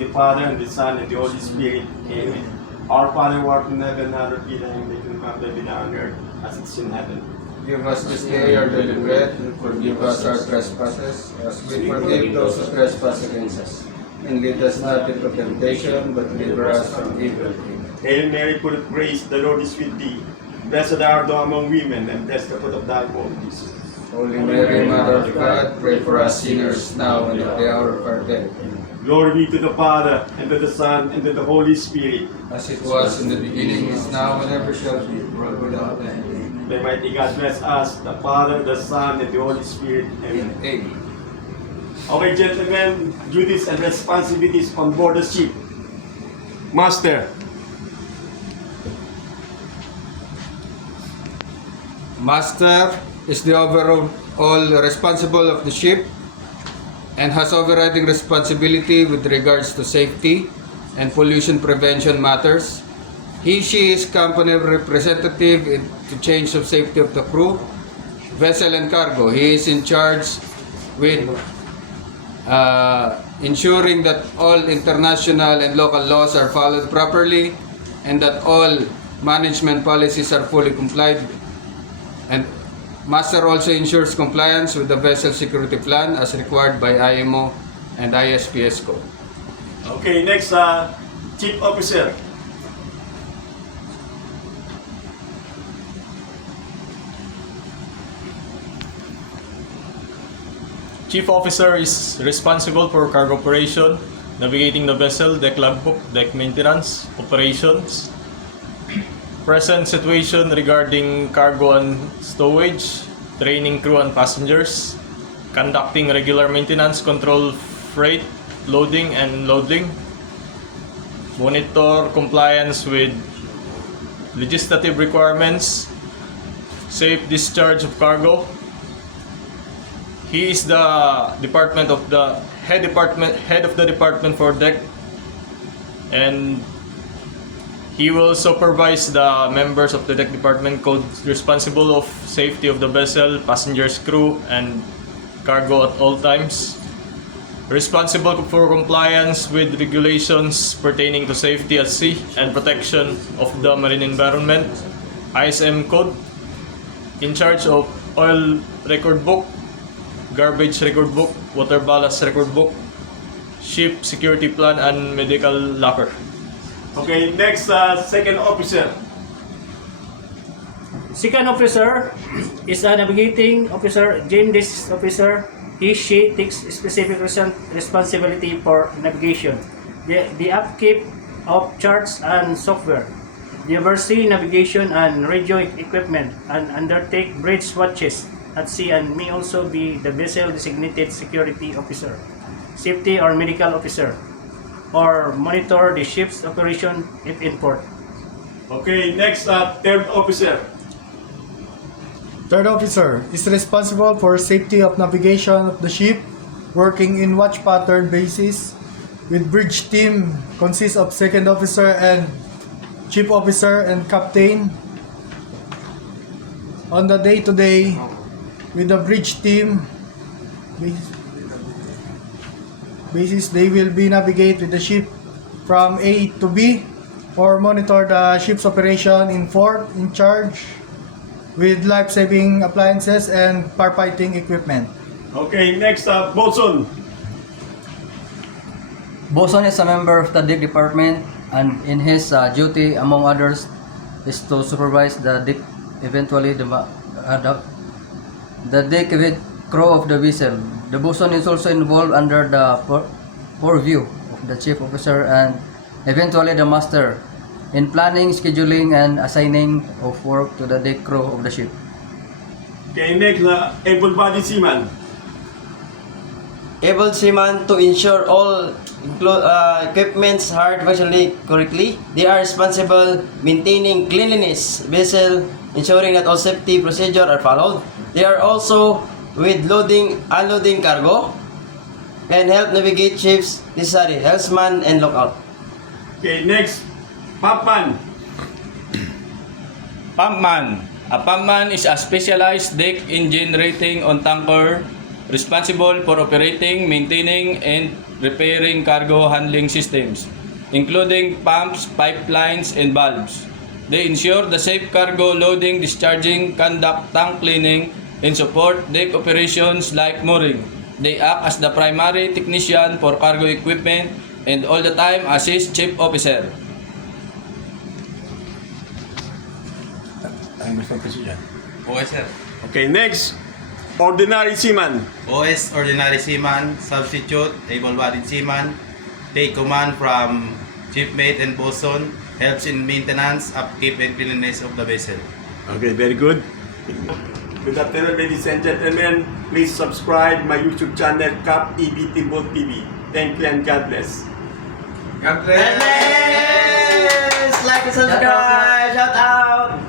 of the Father, and the Son, and the Holy Spirit. Amen. Our Father, who art in heaven, hallowed be thy name. Thy kingdom come, thy will be done on earth as it is in heaven. Give us this day our daily bread, and forgive us our trespasses, as we forgive those who trespass against us. And lead us not into temptation, but deliver us from evil. Hail Mary, full of grace, the Lord is with thee. Blessed art thou among women, and blessed the fruit of thy womb, Jesus. Holy Mary, Mother of God, pray for us sinners now and at the hour of our death. Glory be to the Father, and to the Son, and to the Holy Spirit. As it was in the beginning, is now, and ever shall be, world without end. May mighty God bless us, the Father, the Son, and the Holy Spirit. Amen. Amen. Okay, gentlemen, duties and responsibilities on board the ship. Master. Master is the overall responsible of the ship and has overriding responsibility with regards to safety and pollution prevention matters. He/she is company representative to change of safety of the crew, vessel and cargo. He is in charge with ensuring that all international and local laws are followed properly and that all management policies are fully complied. And Master also ensures compliance with the vessel security plan as required by IMO and ISPS code. Okay, next, Chief Officer. Chief Officer is responsible for cargo operation, navigating the vessel, deck logbook, deck maintenance, operations, present situation regarding cargo and stowage, training crew and passengers, conducting regular maintenance, control freight, loading and unloading, monitor compliance with legislative requirements, safe discharge of cargo. He is the head of the department for deck, and he will supervise the members of the deck department responsible of safety of the vessel, passengers, crew, and cargo at all times. Responsible for compliance with regulations pertaining to safety at sea and protection of the marine environment, ISM code. In charge of oil record book, garbage record book, water ballast record book, ship security plan, and medical locker. Okay, next, Second Officer. Second officer is a navigating officer. During this officer, he/she takes specific responsibility for navigation, the upkeep of charts and software, the oversee navigation and radio equipment, and undertake bridge watches at sea, and may also be the vessel designated security officer, safety or medical officer, or monitor the ship's operation if in port. Okay, next, Third Officer. Third officer is responsible for safety of navigation of the ship, working in watch pattern basis. With bridge team consists of second officer and chief officer and captain. On the day-to-day, with the bridge team basis, they will be navigate with the ship from A to B or monitor the ship's operation in port, in charge with life-saving appliances and firefighting equipment. Okay, next, Bosun. Bosun is a member of the deck department, and in his duty, among others, is to supervise the deck, eventually the deck crew of the vessel. The bosun is also involved under the purview of the chief officer and eventually the master in planning, scheduling, and assigning of work to the deck crew of the ship. Okay, next, able-bodied seaman. Able seaman to ensure all equipments are functioning correctly. They are responsible maintaining cleanliness vessel, ensuring that all safety procedures are followed. They are also with loading, unloading cargo, and help navigate ships necessary, helmsman and lookout. Okay, next, Pampman. Pumpman. A pumpman is a specialized deck engine rating on tanker responsible for operating, maintaining, and repairing cargo handling systems, including pumps, pipelines, and valves. They ensure the safe cargo loading, discharging, conduct tank cleaning, and support deck operations like mooring. They act as the primary technician for cargo equipment and all the time assist Chief Officer. Okay, sir. Okay, next. Ordinary seaman. OS Ordinary Seaman, Substitute, Able-bodied Seaman, take command from chief mate and bosun, helps in maintenance, upkeep, and cleanliness of the vessel. Okay, very good. Good afternoon, ladies and gentlemen. Please subscribe my YouTube channel, Cap EBT Boat TV. Thank you and God bless. Yes! Like and subscribe! Shout out!